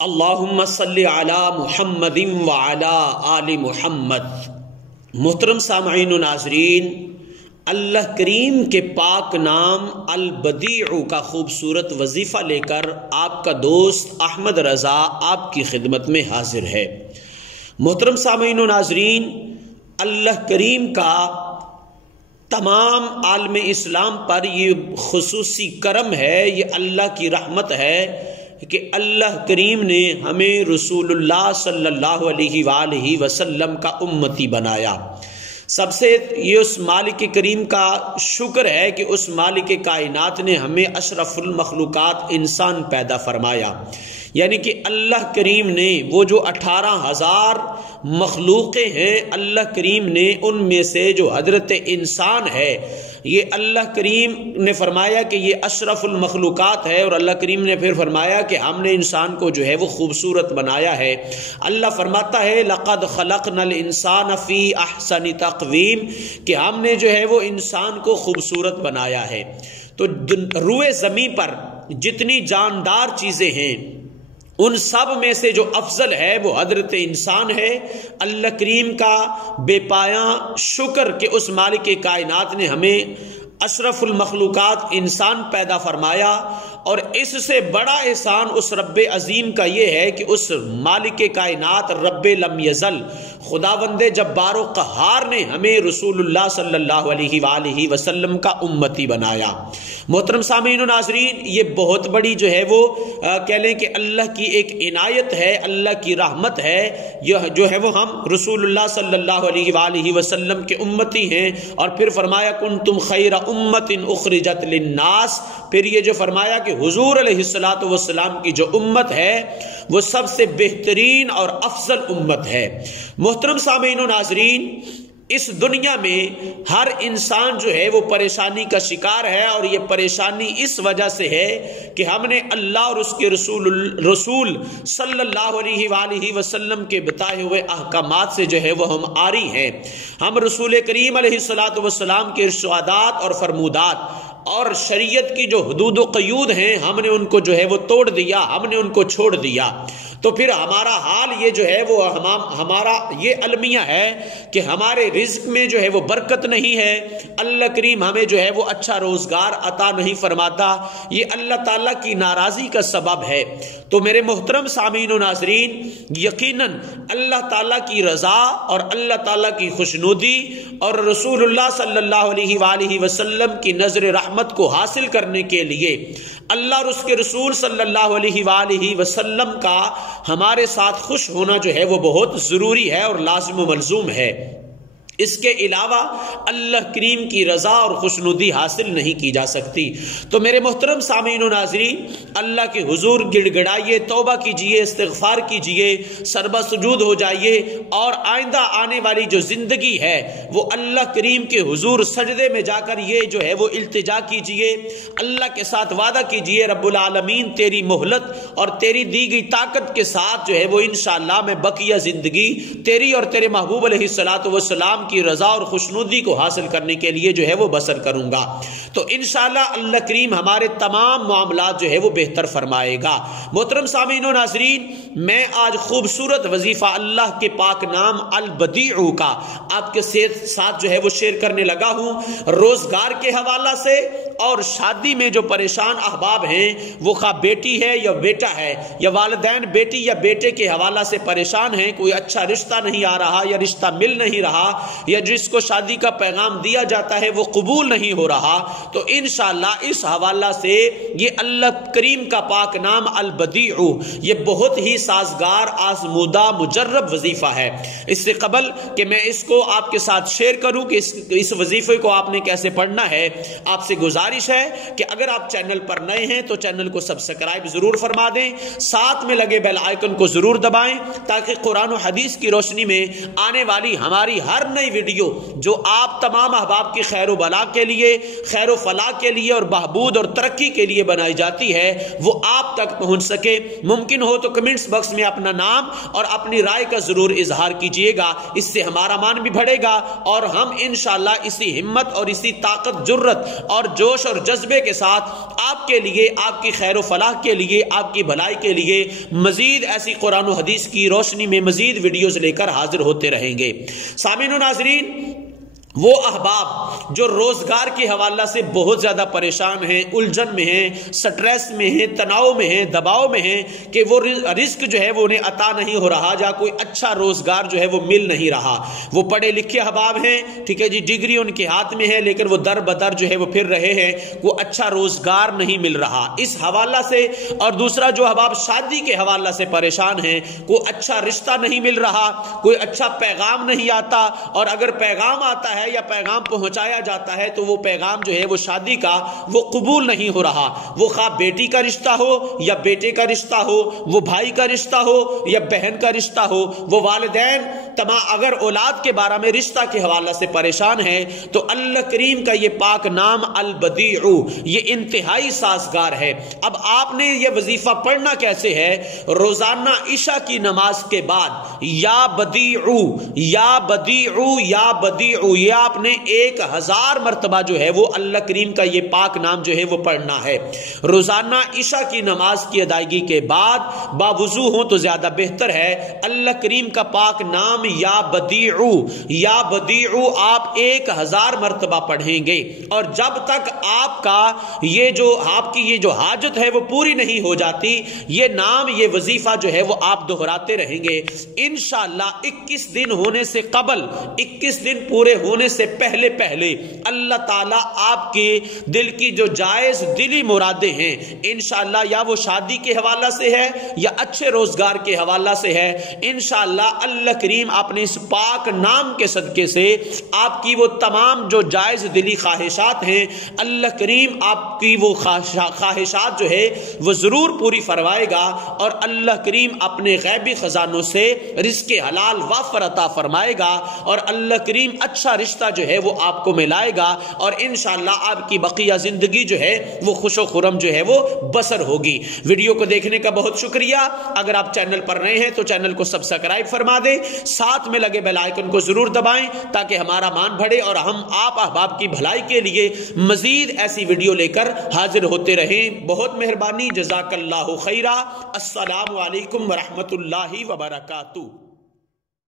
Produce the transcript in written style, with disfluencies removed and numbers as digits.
اللہم صلی علی محمد وعلی آل محمد۔ محترم سامعین و ناظرین، اللہ کریم کے پاک نام البدیع کا خوبصورت وظیفہ لے کر آپ کا دوست احمد رضا آپ کی خدمت میں حاضر ہے۔ محترم سامعین و ناظرین، اللہ کریم کا تمام عالم اسلام پر یہ خصوصی کرم ہے، یہ اللہ کی رحمت ہے کہ اللہ کریم نے ہمیں رسول اللہ صلی اللہ علیہ وآلہ وسلم کا امتی بنایا۔ سب سے یہ اس مالک کریم کا شکر ہے کہ اس مالک کائنات نے ہمیں اشرف المخلوقات انسان پیدا فرمایا، یعنی کہ اللہ کریم نے وہ جو 18,000 مخلوقیں ہیں، اللہ کریم نے ان میں سے جو حضرت انسان ہے، یہ اللہ کریم نے فرمایا کہ یہ اشرف المخلوقات ہے، اور اللہ کریم نے پھر فرمایا کہ ہم نے انسان کو جو ہے وہ خوبصورت بنایا ہے۔ اللہ فرماتا ہے لقد خلقنا الانسان فی احسن تقویم، کہ ہم نے جو ہے وہ انسان کو خوبصورت بنایا ہے۔ تو روئے زمین پر جتنی جاندار چیزیں ہیں ان سب میں سے جو افضل ہے وہ حضرت انسان ہے۔ اللہ کریم کا بے پایاں شکر کہ اس مالک کائنات نے ہمیں اشرف المخلوقات انسان پیدا فرمایا، اور اس سے بڑا احسان اس رب عظیم کا یہ ہے کہ اس مالک کائنات رب لم یزل خداوند جبار و قہار نے ہمیں رسول اللہ صلی اللہ علیہ وآلہ وسلم کا امتی بنایا۔ محترم سامعین و ناظرین، یہ بہت بڑی جو ہے وہ کہہ لیں کہ اللہ کی ایک عنایت ہے، اللہ کی رحمت ہے، یہ جو ہے وہ ہم رسول اللہ صلی اللہ علیہ وآلہ وسلم کے امتی ہیں۔ اور پھر فرمایا کنتم خیر امت اخرجت للناس، پھر یہ جو فرمایا کہ حضور علیہ الصلوۃ والسلام کی جو امت ہے وہ سب سے بہترین اور افضل امت ہے۔ محترم سامعین و ناظرین، اس دنیا میں ہر انسان جو ہے وہ پریشانی کا شکار ہے، اور یہ پریشانی اس وجہ سے ہے کہ ہم نے اللہ اور اس کے رسول صلی اللہ علیہ وآلہ وسلم کے بتائے ہوئے احکامات سے جو ہے وہ ہم عاری ہیں۔ ہم رسول کریم علیہ الصلوۃ والسلام کے ارشادات اور فرمودات اور شریعت کی جو حدود و قیود ہیں، ہم نے ان کو جو ہے وہ توڑ دیا، ہم نے ان کو چھوڑ دیا۔ تو پھر ہمارا حال یہ جو ہے وہ ہمارا یہ المیہ ہے کہ ہمارے رزق میں جو ہے وہ برکت نہیں ہے، اللہ کریم ہمیں جو ہے وہ اچھا روزگار عطا نہیں فرماتا، یہ اللہ تعالیٰ کی ناراضی کا سبب ہے۔ تو میرے محترم سامعین و ناظرین، یقیناً اللہ تعالیٰ کی رضا اور اللہ تعالیٰ کی خوشنودی اور رسول اللہ صلی اللہ علیہ وآلہ وسلم کی نظر رحمت کو حاصل کرنے کے لیے اللہ اور اس کے رسول صلی اللہ علیہ وآلہ وسلم کا ہمارے ساتھ خوش ہونا جو ہے وہ بہت ضروری ہے اور لازم و ملزوم ہے۔ اس کے علاوہ اللہ کریم کی رضا اور خوشنودی حاصل نہیں کی جا سکتی۔ تو میرے محترم سامعین و ناظرین، اللہ کے حضور گڑ گڑائیے، توبہ کیجئے، استغفار کیجئے، سربہ سجود ہو جائیے، اور آئندہ آنے والی جو زندگی ہے وہ اللہ کریم کے حضور سجدے میں جا کر یہ جو ہے وہ التجا کیجئے، اللہ کے ساتھ وعدہ کیجئے رب العالمین تیری مہلت اور تیری دی گئی طاقت کے ساتھ جو ہے وہ انشاءاللہ میں بقیہ زندگی تیری اور تیرے محبوب علیہ الصلوۃ والسلام کی رضا اور خوشنودی کو حاصل کرنے کے لیے جو ہے وہ بسر کروں گا۔ تو انشاءاللہ اللہ کریم ہمارے تمام معاملات جو ہے وہ بہتر فرمائے گا۔ محترم سامعین و ناظرین، میں آج خوبصورت وظیفہ اللہ کے پاک نام البدیع کا آپ کے ساتھ جو ہے وہ شیئر کرنے لگا ہوں، روزگار کے حوالہ سے اور شادی میں جو پریشان احباب ہیں، وہ خواہ بیٹی ہے یا بیٹا ہے، یا والدین بیٹی یا بیٹے کے حوالہ سے پریشان ہیں، کوئی اچھا رشتہ نہیں آ رہا یا رشتہ مل نہیں رہا، یا جس کو شادی کا پیغام دیا جاتا ہے وہ قبول نہیں ہو رہا، تو انشاءاللہ اس حوالہ سے یہ اللہ کریم کا پاک نام البدیع یہ بہت ہی سازگار، آزمودہ، مجرب وظیفہ ہے۔ اس سے قبل کہ میں اس کو آپ کے ساتھ شیئر کروں کہ اس وظیفے کو آپ نے کیسے پڑھنا ہے، آپ سے گزارش ہے کہ اگر آپ چینل پر نئے ہیں تو چینل کو سبسکرائب ضرور فرما دیں، ساتھ میں لگے بیل آئیکن کو ضرور دبائیں، تاکہ قرآن و حدیث کی روشنی میں آنے والی ہماری ہر نئی ویڈیو جو آپ تمام احباب کی خیر و بلا کے لیے، خیر و فلاح کے لیے اور بہبود اور ترقی کے لیے بنائی جاتی ہے وہ آپ تک پہنچ سکے۔ ممکن ہو تو کمنٹس باکس میں اپنا نام اور اپنی رائے کا ضرور اظہار کیجئے گا، اس سے ہمارا مان بھی بڑھے گا اور ہم انشاءاللہ اسی ہمت اور اسی طاقت، جرت اور جوش جوش اور جذبے کے ساتھ آپ کے لیے، آپ کی خیر و فلاح کے لیے، آپ کی بھلائی کے لیے مزید ایسی قرآن و حدیث کی روشنی میں مزید ویڈیوز لے کر حاضر ہوتے رہیں گے۔ سامعین و ناظرین، وہ احباب جو روزگار کے حوالہ سے بہت زیادہ پریشان ہیں، الجھن میں ہیں، سٹریس میں ہیں، تناؤ میں ہیں، دباؤ میں ہیں کہ وہ رزق جو ہے وہ انہیں عطا نہیں ہو رہا، یا کوئی اچھا روزگار جو ہے وہ مل نہیں رہا، وہ پڑھے لکھے احباب ہیں، ٹھیک ہے جی، ڈگری ان کے ہاتھ میں ہے لیکن وہ در بدر جو ہے وہ پھر رہے ہیں، وہ اچھا روزگار نہیں مل رہا، اس حوالہ سے۔ اور دوسرا جو احباب شادی کے حوالہ سے پریشان ہیں، کوئی اچھا رشتہ نہیں مل رہا، کوئی اچھا پیغام نہیں آتا، اور اگر پیغام آتا ہے یا پیغام پہنچایا جاتا ہے تو وہ پیغام جو ہے وہ شادی کا وہ قبول نہیں ہو رہا، وہ خواہ بیٹی کا رشتہ ہو یا بیٹے کا رشتہ ہو، وہ بھائی کا رشتہ ہو یا بہن کا رشتہ ہو، وہ والدین تمام اگر اولاد کے بارے میں رشتہ کے حوالے سے پریشان ہے تو اللہ کریم کا یہ پاک نام البدیع یہ انتہائی سازگار ہے۔ اب آپ نے یہ وظیفہ پڑھنا کیسے ہے؟ روزانہ عشاء کی نماز کے بعد یا بدیع یا بدیع یا بدیع، یہ آپ نے 1000 مرتبہ جو ہے وہ اللہ کریم کا یہ پاک نام جو ہے وہ پڑھنا ہے۔ روزانہ عشاء کی نماز کی ادائیگی کے بعد باوضو ہوں تو زیادہ بہتر ہے، اللہ کریم کا پاک نام یا بدیع آپ 1000 مرتبہ پڑھیں گے، اور جب تک آپ کا یہ جو حاجت ہے وہ پوری نہیں ہو جاتی، یہ نام یہ وظیفہ جو ہے وہ آپ دہراتے رہیں گے۔ انشاءاللہ 21 دن ہونے سے قبل، 21 دن پورے ہونے سے پہلے اللہ تعالیٰ آپ کے دل کی جو جائز دلی مرادیں ہیں انشاءاللہ، یا وہ شادی کے حوالہ سے ہے یا اچھے روزگار کے حوالہ سے ہے، انشاءاللہ اللہ کریم اپنے اس پاک نام کے صدقے سے آپ کی وہ تمام جو جائز دلی خواہشات ہیں اللہ کریم آپ کی وہ خواہشات جو ہے وہ ضرور پوری فرمائے گا، اور اللہ کریم اپنے غیبی خزانوں سے رزق حلال وافر عطا فرمائے گا، اور اللہ کریم اچھا رشتہ جو ہے وہ آپ کو ملائے گا، اور انشاءاللہ آپ کی بقیہ زندگی جو ہے وہ خوش و خرم جو ہے وہ بسر ہوگی۔ ویڈیو کو دیکھنے کا بہت شکریہ۔ اگر آپ چینل پر نئے ہیں تو چینل کو سبسکرائب فرما دیں، ساتھ میں لگے بیل آئیکن کو ضرور دبائیں تاکہ ہمارا مان بڑھے اور ہم آپ احباب کی بھلائی کے لیے مزید ایسی ویڈیو لے کر حاضر ہوتے رہیں۔ بہت مہربانی، جزاک اللہ خیرہ۔ السلام علیکم ورحمۃ اللہ وبرکاتہ۔